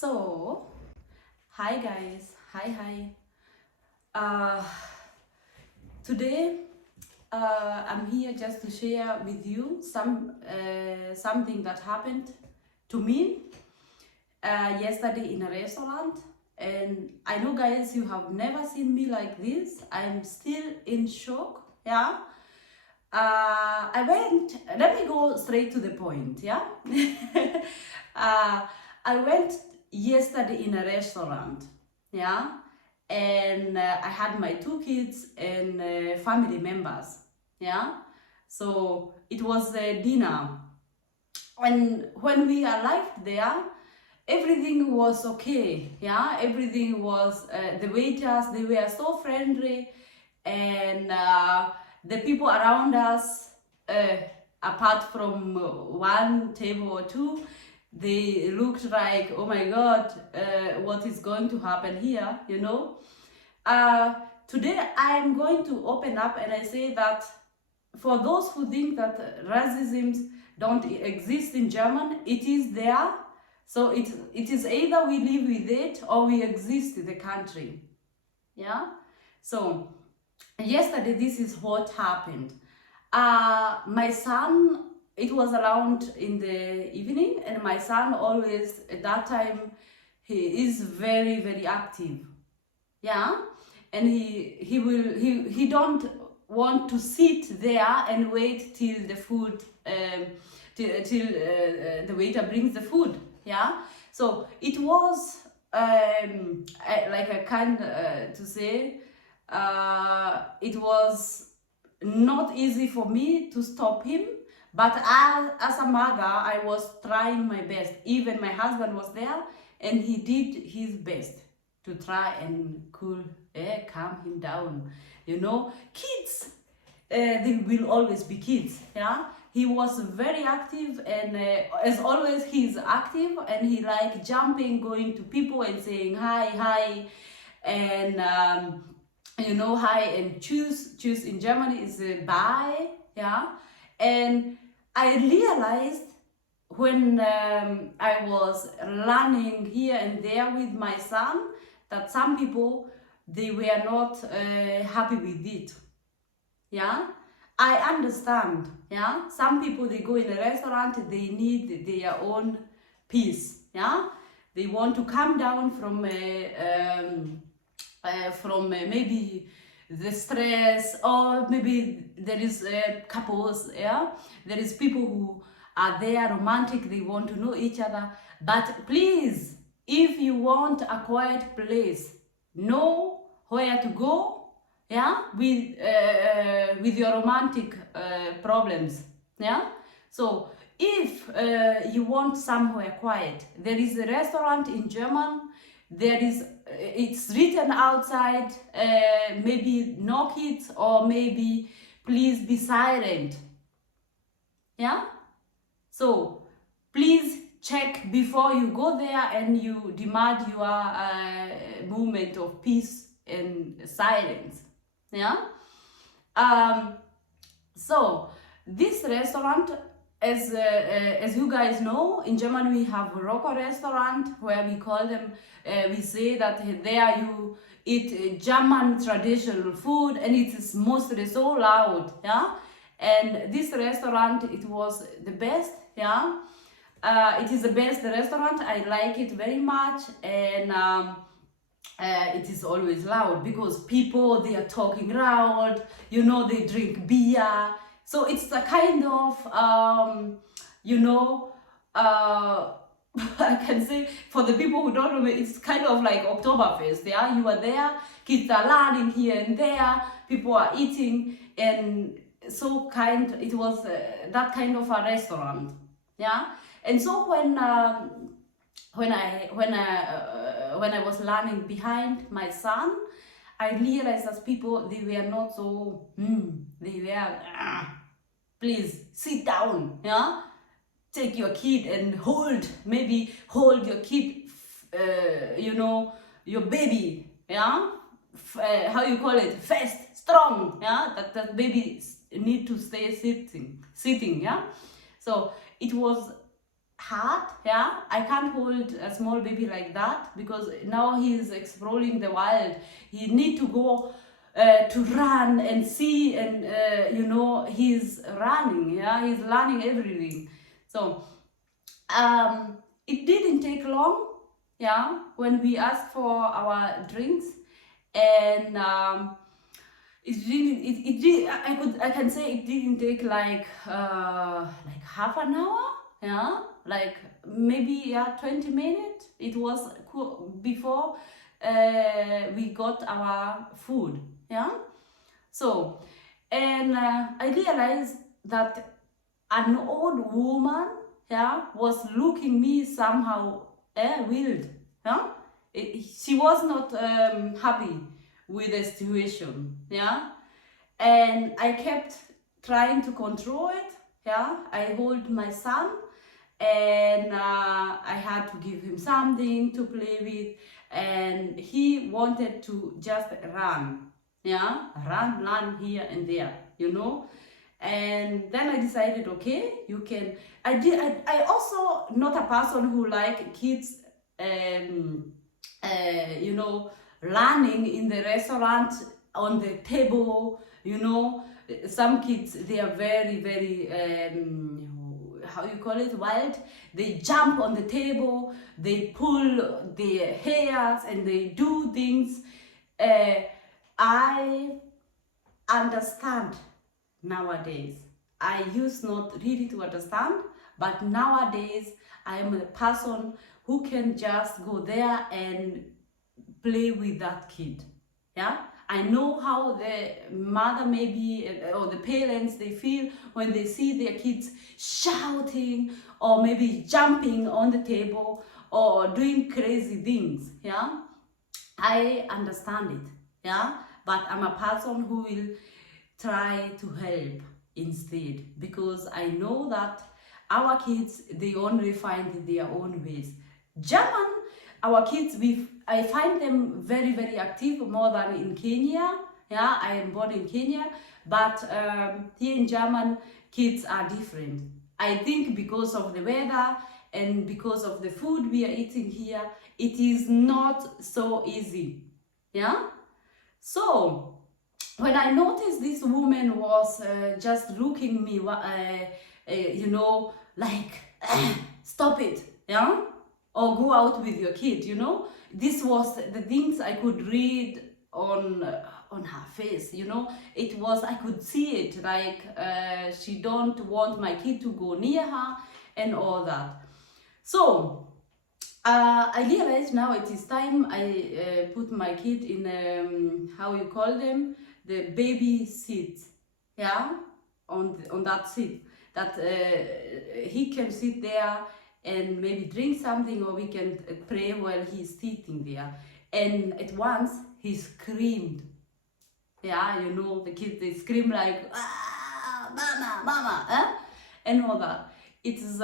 So, hi guys, hi. Uh, Today, I'm here just to share with you something that happened to me yesterday in a restaurant. And I know, guys, you have never seen me like this. I'm still in shock. Yeah. Let me go straight to the point. Yeah. uh, I went yesterday in a restaurant. Yeah. And I had my two kids and family members. Yeah. So it was a dinner. And when we arrived there, everything was okay. Yeah, everything was the waiters, they were so friendly, and the people around us, uh, apart from one table or two, they looked like, oh my god, what is going to happen here. uh, Today I'm going to open up and I say that for those who think that racism don't exist in German, it is there. So it is either we live with it or we exist in the country. Yeah. So yesterday, this is what happened. My son, it was around in the evening, and my son always at that time, he is very active. Yeah. And he don't want to sit there and wait till the food till the waiter brings the food. Yeah. So it was like a kind to say, it was not easy for me to stop him, but as a mother, I was trying my best. Even my husband was there, and he did his best to try and calm him down. Kids, they will always be kids. Yeah, he was very active, and as always, he's active, and he like jumping, going to people and saying hi, and hi, and choose in Germany is bye. Yeah, and I realized when I was learning here and there with my son that some people, they were not happy with it. Yeah, I understand. Yeah, some people, they go in a restaurant, they need their own peace. Yeah, they want to come down from maybe the stress, or maybe there is couples. Yeah, there is people who are there romantic, they want to know each other. But please, if you want a quiet place, know where to go. Yeah, with your romantic problems. Yeah, so if you want somewhere quiet, there is a restaurant in German. There is it's written outside, maybe no kids, or maybe please be silent. Yeah, so please check before you go there and you demand your moment of peace and silence. Yeah. So this restaurant, as you guys know, in Germany we have Morocco restaurant, where we call them, we say that there you eat German traditional food, and it is mostly so loud. Yeah, and this restaurant, it was the best. Yeah, it is the best restaurant. I like it very much, and it is always loud because people, they are talking loud, they drink beer. So it's a kind of I can say, for the people who don't know, it's kind of like Oktoberfest. Yeah, you are there, kids are learning here and there, people are eating, and it was that kind of a restaurant. Yeah. And so when I was learning behind my son, I realized that people, they were not so. They were, please sit down. Yeah, take your kid and maybe hold your kid, your baby. Yeah, how you call it, fast, strong. Yeah, that baby need to stay sitting. Yeah, so it was hard. Yeah, I can't hold a small baby like that because now he's exploring the wild. He need to go to run and see, and he's running. Yeah, he's learning everything. So it didn't take long. Yeah, when we asked for our drinks, and I can say it didn't take like half an hour. Yeah, like maybe 20 minutes. It was before we got our food. Yeah. So, and I realized that an old woman, yeah, was looking me somehow weird. Yeah, she was not happy with the situation. Yeah, and I kept trying to control it. Yeah, I hold my son, and I had to give him something to play with, and he wanted to just run. Yeah, run here and there, and then I decided, okay, you can. I also not a person who like kids, um, learning in the restaurant on the table. Some kids, they are very, very, how you call it, wild. They jump on the table, they pull their hairs, and they do things. I understand nowadays. I used not really to understand, but nowadays I am a person who can just go there and play with that kid. Yeah, I know how the mother maybe or the parents they feel when they see their kids shouting or maybe jumping on the table or doing crazy things. Yeah, I understand it. Yeah, but I'm a person who will try to help instead, because I know that our kids, they only find their own ways. German, our kids, I find them very, very active, more than in Kenya. Yeah, I am born in Kenya, but here in German, kids are different. I think because of the weather and because of the food we are eating here, it is not so easy. Yeah, so when I noticed this woman was just looking me, like, stop it, yeah, or go out with your kid, This was the things I could read on her face, It was, I could see it, like she don't want my kid to go near her and all that. So I realized now it is time I put my kid in, how you call them, the baby seat, yeah, on that seat, that he can sit there and maybe drink something, or we can pray while he's sitting there. And at once he screamed. Yeah, the kids, they scream like, ah, mama, mama, and all that. It's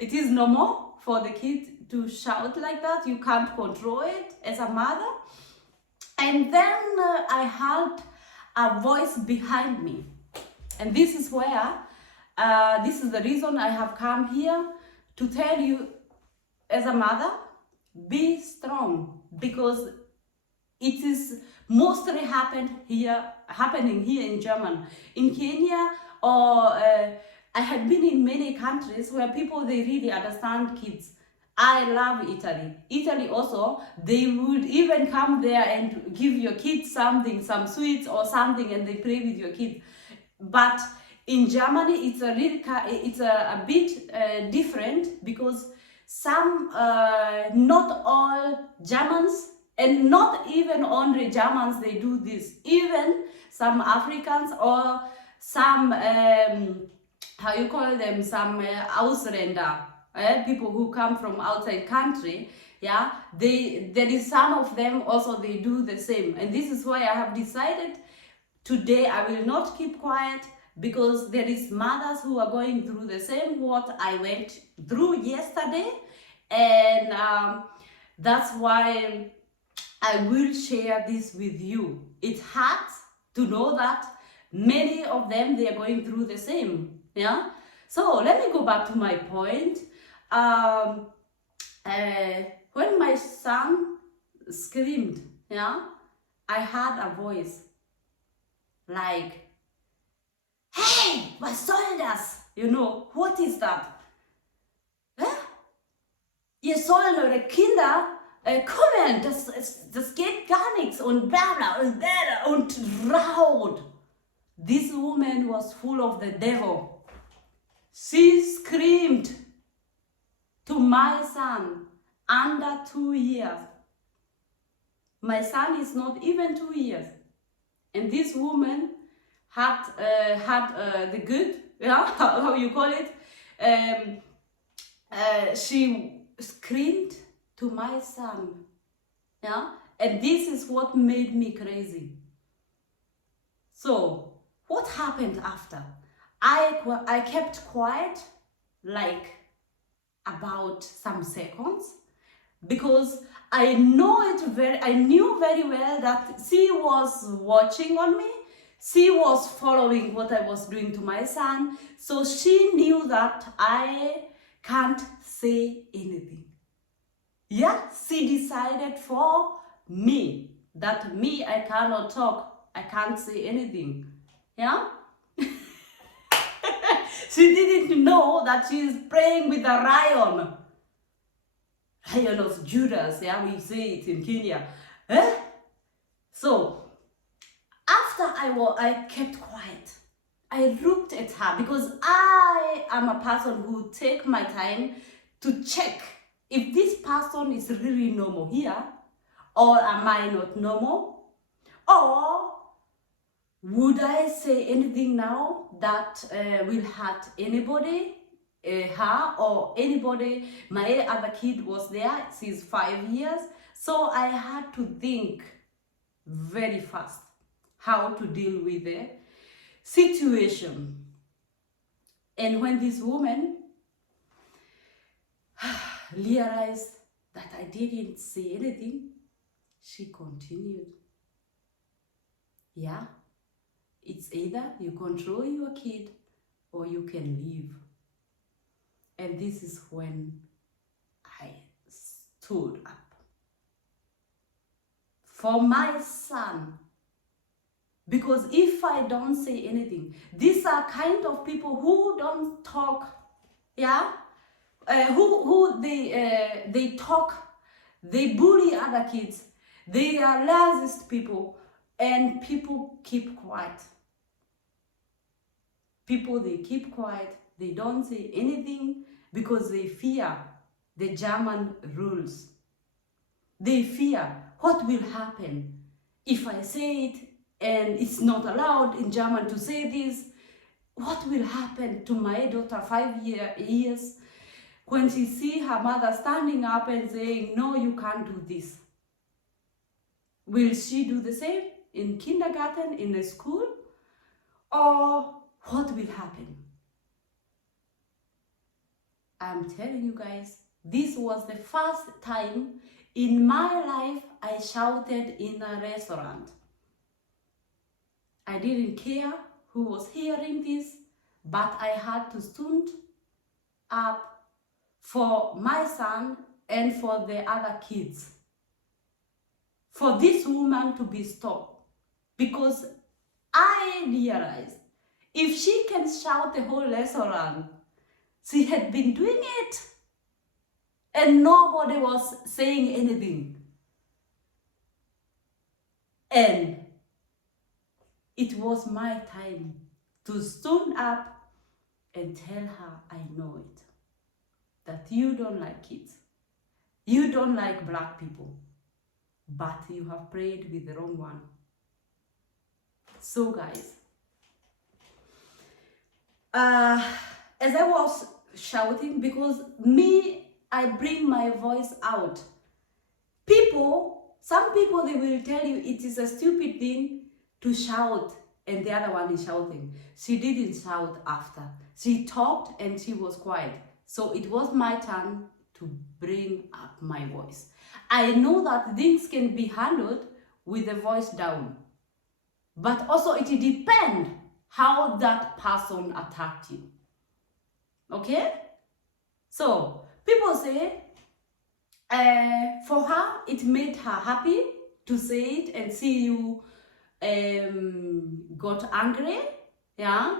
it is normal for the kid to shout like that. You can't control it as a mother. And then I heard a voice behind me, and this is where this is the reason I have come here to tell you, as a mother, be strong, because it is mostly happening here in Germany. In Kenya, or I had been in many countries where people, they really understand kids. I love Italy. Italy also, they would even come there and give your kids something, some sweets or something, and they play with your kids. But in Germany, it's a bit different, because some, not all Germans, and not even only Germans, they do this. Even some Africans, or some, how you call them, some Ausländer, people who come from outside country, yeah, there is some of them also, they do the same. And this is why I have decided today I will not keep quiet, because there is mothers who are going through the same what I went through yesterday. And that's why I will share this with you. It hurts to know that many of them, they are going through the same. Yeah. So let me go back to my point. Um, when my son screamed, yeah, I heard a voice like, "Hey, was soll das?" You know, what is that? Hä? Ihr sollen eure Kinder kümmern, das geht gar nichts und bla bla und laut. This woman was full of the devil. She screamed to my son under 2 years. My son is not even 2 years. And this woman had the good, yeah, how you call it, she screamed to my son, yeah, and this is what made me crazy. So what happened after? I kept quiet, like about some seconds, because I knew very well that she was watching on me. She was following what I was doing to my son, so she knew that I can't say anything. Yeah, she decided for me that I cannot talk, I can't say anything. Yeah. She didn't know that she is praying with a lion. Lion of Judas, yeah, we say it in Kenya. Eh? So after I kept quiet, I looked at her because I am a person who take my time to check if this person is really normal here, or am I not normal, or would I say anything now that will hurt anybody, her or anybody? My other kid was there, she's 5 years. So I had to think very fast how to deal with the situation. And when this woman realized that I didn't say anything, she continued. Yeah. It's either you control your kid or you can leave. And this is when I stood up for my son. Because if I don't say anything, these are kind of people who don't talk, yeah? Who they talk, they bully other kids, they are laziest people, and people keep quiet. People, they keep quiet, they don't say anything because they fear the German rules. They fear what will happen if I say it and it's not allowed in German to say this. What will happen to my daughter 5 years when she see her mother standing up and saying, no, you can't do this? Will she do the same in kindergarten, in a school? Or what will happen? I'm telling you guys, this was the first time in my life I shouted in a restaurant. I didn't care who was hearing this, but I had to stand up for my son and for the other kids. For this woman to be stopped. Because I realized if she can shout the whole restaurant, she had been doing it and nobody was saying anything. And it was my time to stand up and tell her I know it. That you don't like kids. You don't like black people. But you have prayed with the wrong one. So guys, as I was shouting, because I bring my voice out. Some people, they will tell you it is a stupid thing to shout and the other one is shouting. She didn't shout after. She talked and she was quiet. So it was my turn to bring up my voice. I know that things can be handled with the voice down. But also it depends how that person attacked you. Okay? So people say for her, it made her happy to say it and see you got angry. Yeah?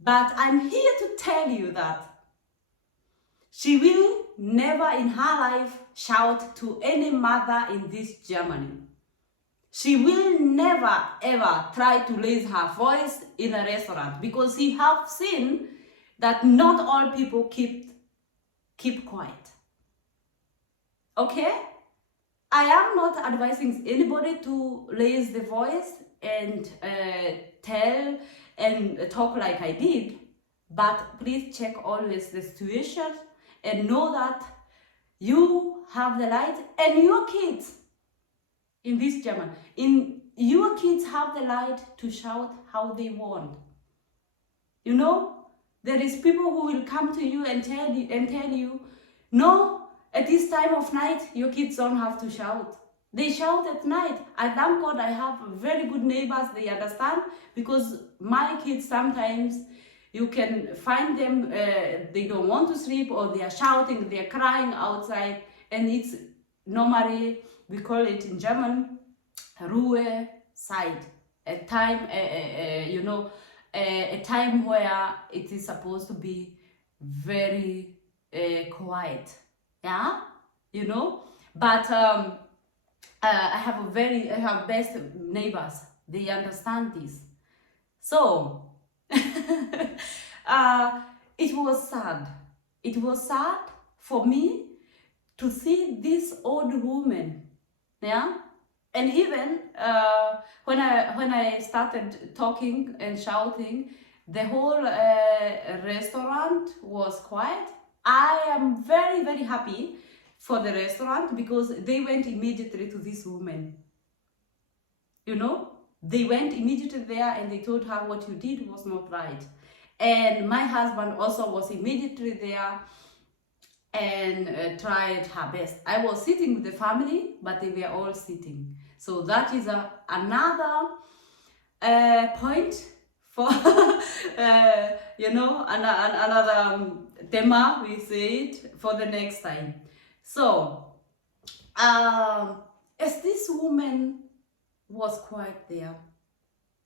But I'm here to tell you that she will never in her life shout to any mother in this Germany. She will never ever try to raise her voice in a restaurant because she have seen that not all people keep quiet. Okay? I am not advising anybody to raise the voice and tell and talk like I did, but please check always the situation and know that you have the right and your kids in this German, in your kids have the right to shout how they want. You know, there is people who will come to you and tell you, no, at this time of night your kids don't have to shout. They shout at night. I thank God I have very good neighbors. They understand because my kids sometimes you can find them they don't want to sleep or they are shouting, they are crying outside, and it's normally we call it in German Ruhe Zeit, a time a time where it is supposed to be very quiet, yeah, you know. But I have best neighbors. They understand this. So it was sad. It was sad for me to see this old woman, yeah. And even when I started talking and shouting, the whole restaurant was quiet. I am very, very happy for the restaurant because they went immediately to this woman. You know, they went immediately there and they told her what you did was not right. And my husband also was immediately there and tried her best. I was sitting with the family, but they were all sitting. So that is another point for another tema we said for the next time. So as this woman was quite there,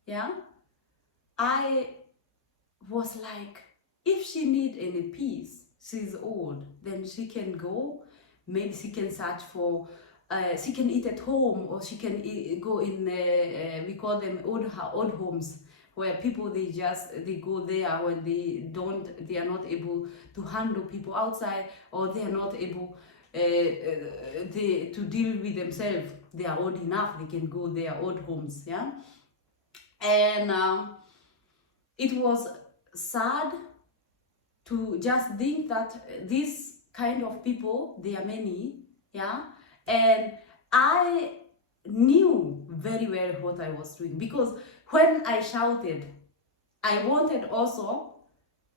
yeah, I was like, if she need any peace, she's old, then she can go, maybe she can search for she can eat at home, or she can go in we call them old homes, where people they go there when they are not able to handle people outside, or they are not able to deal with themselves. They are old enough, they can go their old homes, yeah. And it was sad to just think that these kind of people, they are many, yeah. And I knew very well what I was doing, because when I shouted, I wanted also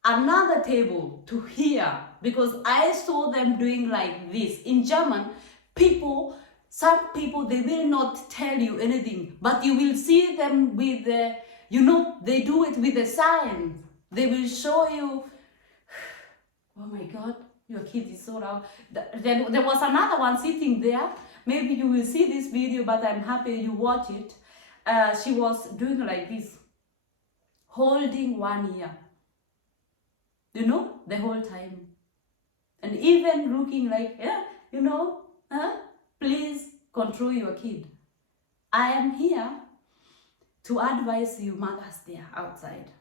another table to hear, because I saw them doing like this. In German, some people, they will not tell you anything, but you will see them with the, they do it with the sign. They will show you, oh my God, your kid is so loud. Then there was another one sitting there. Maybe you will see this video, but I'm happy you watch it. She was doing like this, holding one ear, the whole time. And even looking like, please control your kid. I am here to advise you mothers there outside.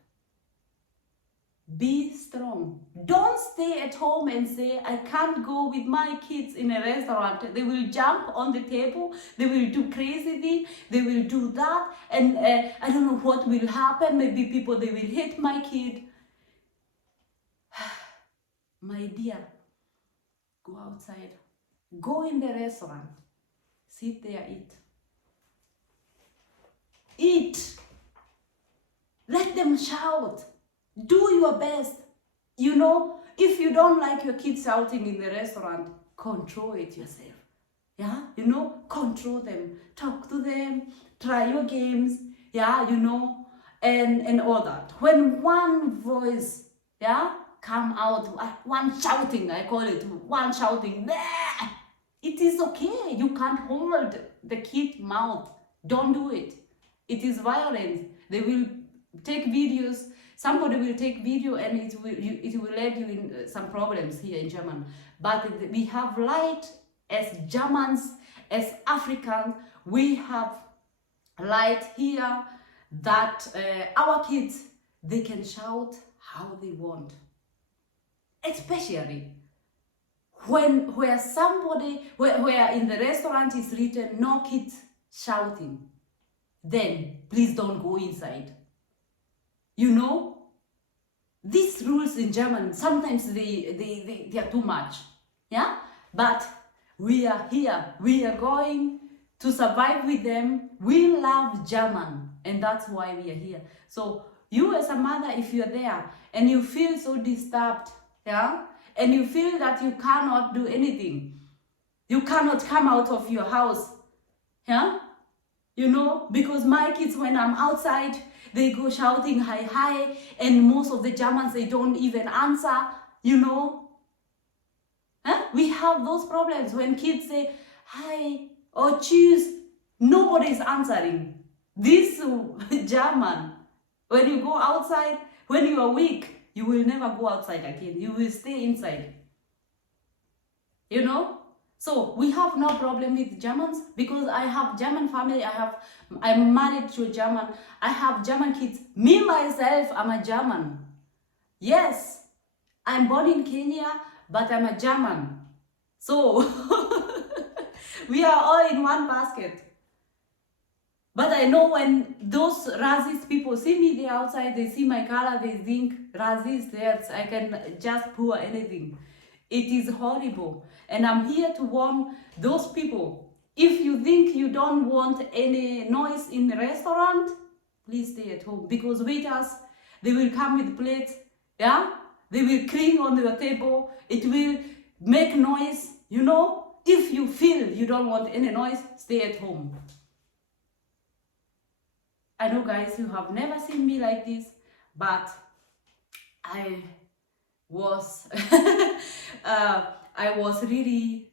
Be strong. Don't stay at home and say, I can't go with my kids in a restaurant. They will jump on the table. They will do crazy things. They will do that. And I don't know what will happen. Maybe they will hit my kid. My dear, go outside. Go in the restaurant. Sit there, eat. Eat. Let them shout. Do your best. If you don't like your kids shouting in the restaurant, control it yourself. Yeah, control them. Talk to them. Try your games. Yeah, and all that. When one voice, yeah, come out, one shouting, I call it, one shouting, "Nah!" It is okay. You can't hold the kid mouth. Don't do it. It is violence. They will take videos. Somebody will take video and it will lead you in some problems here in German. But we have light as Germans, as Africans. We have light here that our kids, they can shout how they want, especially where somebody where in the restaurant is written no kids shouting, then please don't go inside. You know, these rules in German, sometimes they are too much. Yeah, but we are here, we are going to survive with them. We love German, and that's why we are here. So you as a mother, if you're there and you feel so disturbed, yeah, and you feel that you cannot do anything, you cannot come out of your house, yeah, you know, because my kids, when I'm outside, they go shouting hi hi, and most of the Germans, they don't even answer, you know. Huh? We have those problems when kids say hi or choose, nobody is answering. This German, when you go outside, when you are weak, you will never go outside again. You will stay inside. You know? So we have no problem with Germans because I have German family. I'm married to a German. I have German kids. Me myself, I'm a German. Yes, I'm born in Kenya, but I'm a German. So we are all in one basket. But I know when those racist people see me there outside, they see my color, they think racist, yes, I can just pour anything. It is horrible. And I'm here to warn those people. If you think you don't want any noise in the restaurant, please stay at home. Because waiters, they will come with plates, yeah? They will cling on your table. It will make noise, you know? If you feel you don't want any noise, stay at home. I know, guys, you have never seen me like this, but I was I was really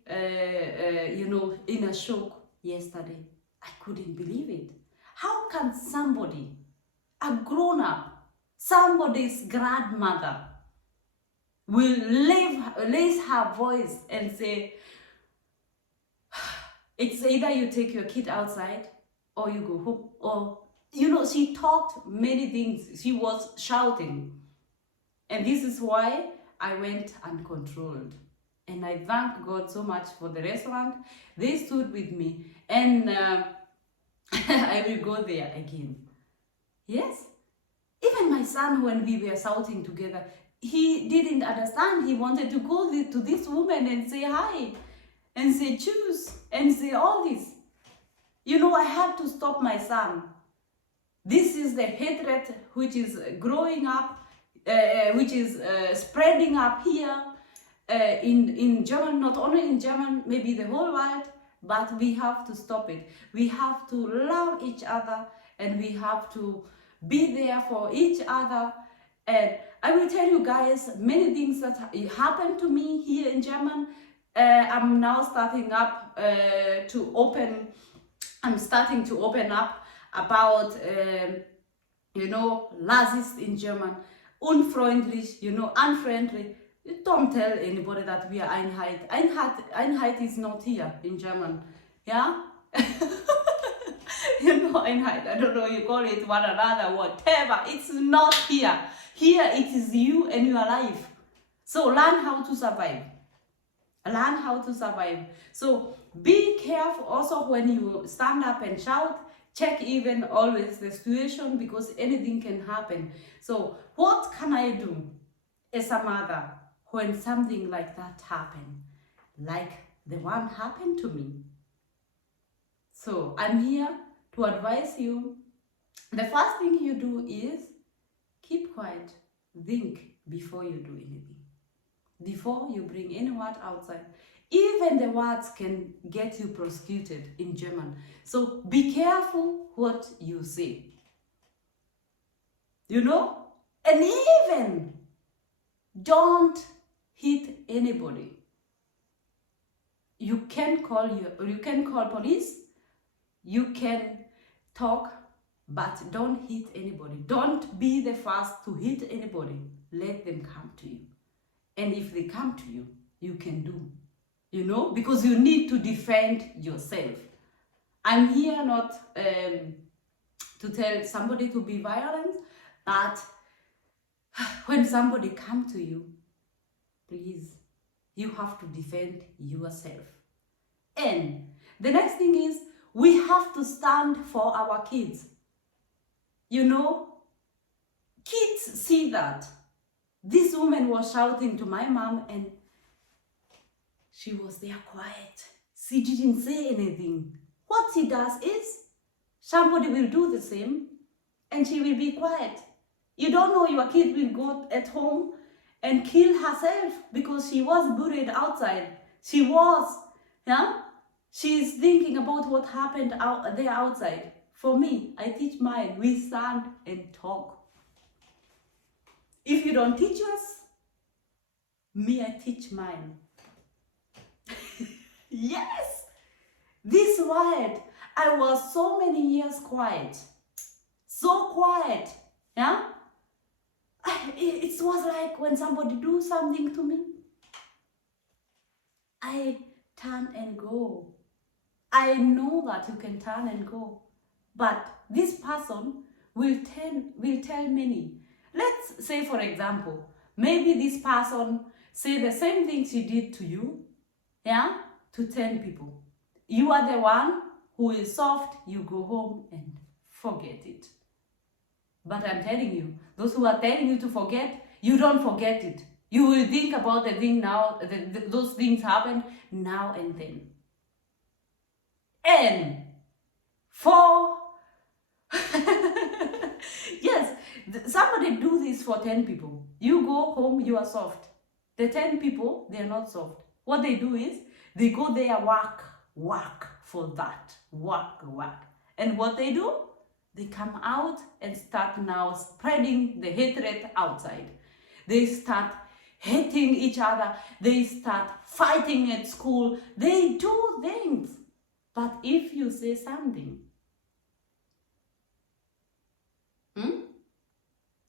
you know, in a shock yesterday. I couldn't believe it. How can somebody, a grown-up, somebody's grandmother, will raise her voice and say, it's either you take your kid outside or you go home, or, you know, she talked many things. She was shouting. And this is why I went uncontrolled. And I thank God so much for the restaurant. They stood with me. And I will go there again. Yes? Even my son, when we were shouting together, he didn't understand. He wanted to go to this woman and say hi, and say choose, and say all this. You know, I had to stop my son. This is the hatred which is growing up, which is spreading up here in German, not only in German, maybe the whole world, but we have to stop it. We have to love each other, and we have to be there for each other. And I will tell you guys many things that happened to me here in German. I'm now starting up to open, I'm starting to open up about, you know, racist in German, unfreundlich, you know, unfriendly. Don't tell anybody that we are Einheit. Einheit is not here in German, yeah? You know, Einheit, I don't know, you call it one another, whatever. It's not here. Here it is you and your life. So learn how to survive. Learn how to survive. So be careful also when you stand up and shout. Check even always the situation, because anything can happen. So what can I do as a mother when something like that happens, like the one happened to me? So I'm here to advise you. The first thing you do is keep quiet. Think before you do anything. Before you bring any word outside. Even the words can get you prosecuted in German. So be careful what you say. You know? And even Don't hit anybody. You can call police, you can talk, but don't hit anybody. Don't be the first to hit anybody. Let them come to you. And if they come to you, you can do, because you need to defend yourself. I'm here not to tell somebody to be violent, but when somebody come to you, please, you have to defend yourself. And the next thing is, we have to stand for our kids. Kids see that. This woman was shouting to my mom and she was there quiet. She didn't say anything. What she does is, somebody will do the same and she will be quiet. You don't know, your kid will go at home and kill herself because she was buried outside. She's thinking about what happened out there outside. For me, I teach mine. We stand and talk. If you don't teach yours, me, I teach mine. Yes! This word, I was so many years quiet. So quiet. Yeah? It was like when somebody do something to me, I turn and go. I know that you can turn and go. But this person will tell many. Let's say, for example, maybe this person say the same thing she did to you, to 10 people. You are the one who is soft, you go home and forget it. But I'm telling you, those who are telling you to forget, you don't forget it. You will think about the thing now, those things happen now and then. And for yes, somebody do this for 10 people. You go home, you are soft. The 10 people, they are not soft. What they do is, they go there, work for that. Work. And what they do? They come out and start now spreading the hatred outside. They start hating each other. They start fighting at school. They do things. But if you say something,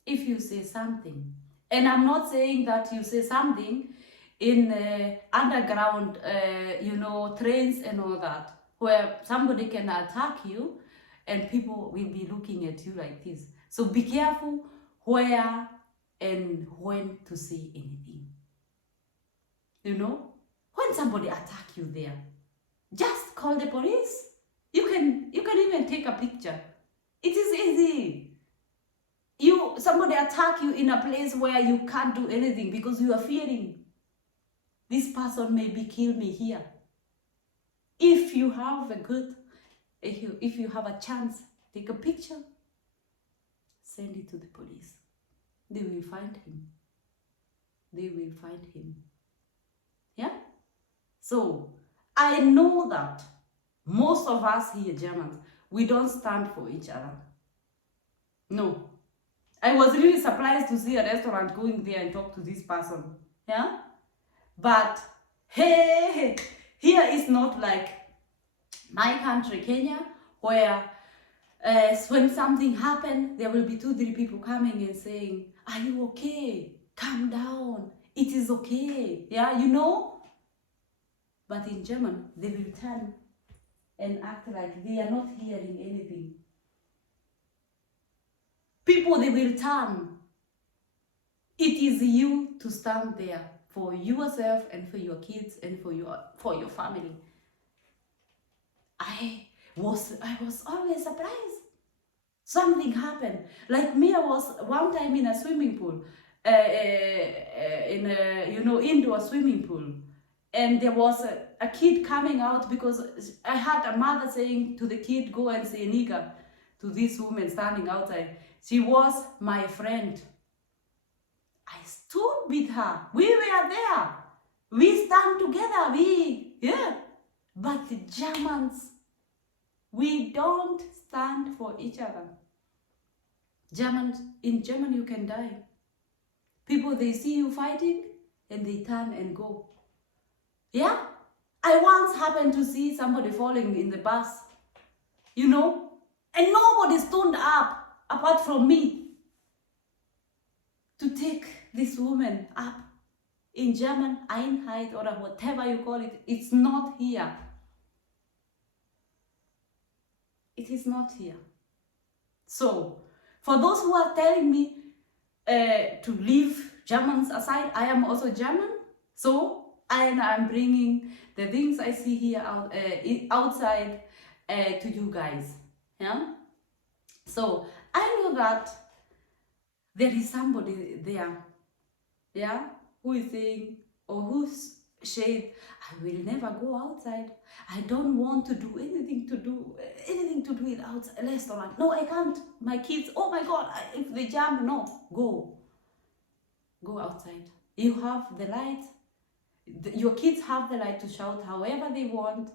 if you say something, and I'm not saying that you say something in underground, trains and all that, where somebody can attack you and people will be looking at you like this. So be careful where and when to say anything. When somebody attack you there, just call the police. You can even take a picture. It is easy. Somebody attack you in a place where you can't do anything because you are fearing this person maybe kill me here. If you have a chance, take a picture, send it to the police. They will find him. Yeah? So, I know that most of us here, Germans, we don't stand for each other. No. I was really surprised to see a restaurant going there and talk to this person. Yeah? But, hey, here is not like my country, Kenya, where when something happens, there will be 2-3 people coming and saying, are you okay? Calm down. It is okay. Yeah, But in German, they will turn and act like they are not hearing anything. People, they will turn. It is you to stand there for yourself and for your kids and for your family. I was always surprised. Something happened. Like me, I was one time in a swimming pool, in a indoor swimming pool, and there was a kid coming out because I had a mother saying to the kid, go and say nigger to this woman standing outside. She was my friend. I stood with her. We were there. We stand together. But the Germans, we don't stand for each other. In Germany, you can die. People, they see you fighting and they turn and go. Yeah? I once happened to see somebody falling in the bus, you know, and nobody stood up apart from me to take this woman up. In German, Einheit or whatever you call it, it's not here. It is not here. So, for those who are telling me to leave Germans aside, I am also German. So, I'm bringing the things I see here outside to you guys. Yeah. So, I know that there is somebody there, yeah, who is saying, or who's said, I will never go outside. I don't want to do anything to do with outside restaurant. No, I can't. My kids, oh my God, if they jump, no, go outside. You have the right. Your kids have the right to shout however they want,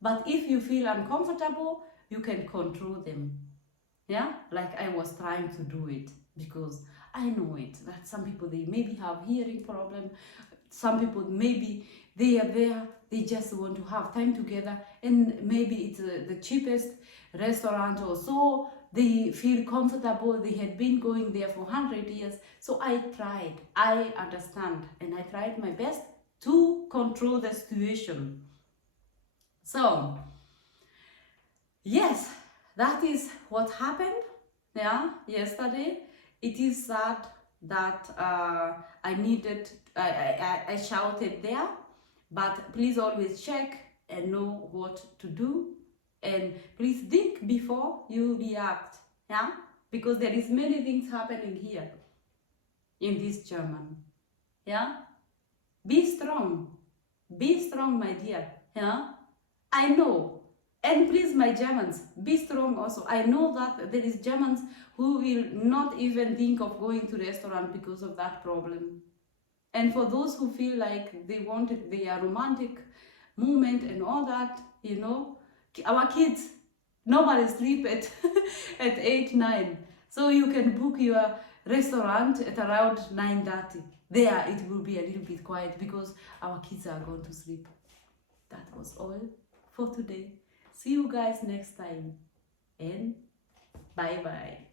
but if you feel uncomfortable, you can control them. Yeah, like I was trying to do it, because I know it that some people, they maybe have hearing problem, some people maybe they are there, they just want to have time together, and maybe it's the cheapest restaurant or so, they feel comfortable, they had been going there for 100 years. So I tried, I understand, and I tried my best to control the situation. So yes, that is what happened, yeah, yesterday. It is sad that I shouted there, but please always check and know what to do, and please think before you react, yeah, because there is many things happening here in this German, yeah. Be strong, my dear, yeah. I know. And please, my Germans, be strong also. I know that there is Germans who will not even think of going to restaurant because of that problem. And for those who feel like they wanted their romantic moment and all that, you know, our kids normally sleep at at 8, 9. So you can book your restaurant at around 9:30. There it will be a little bit quiet because our kids are going to sleep. That was all for today. See you guys next time, and bye bye.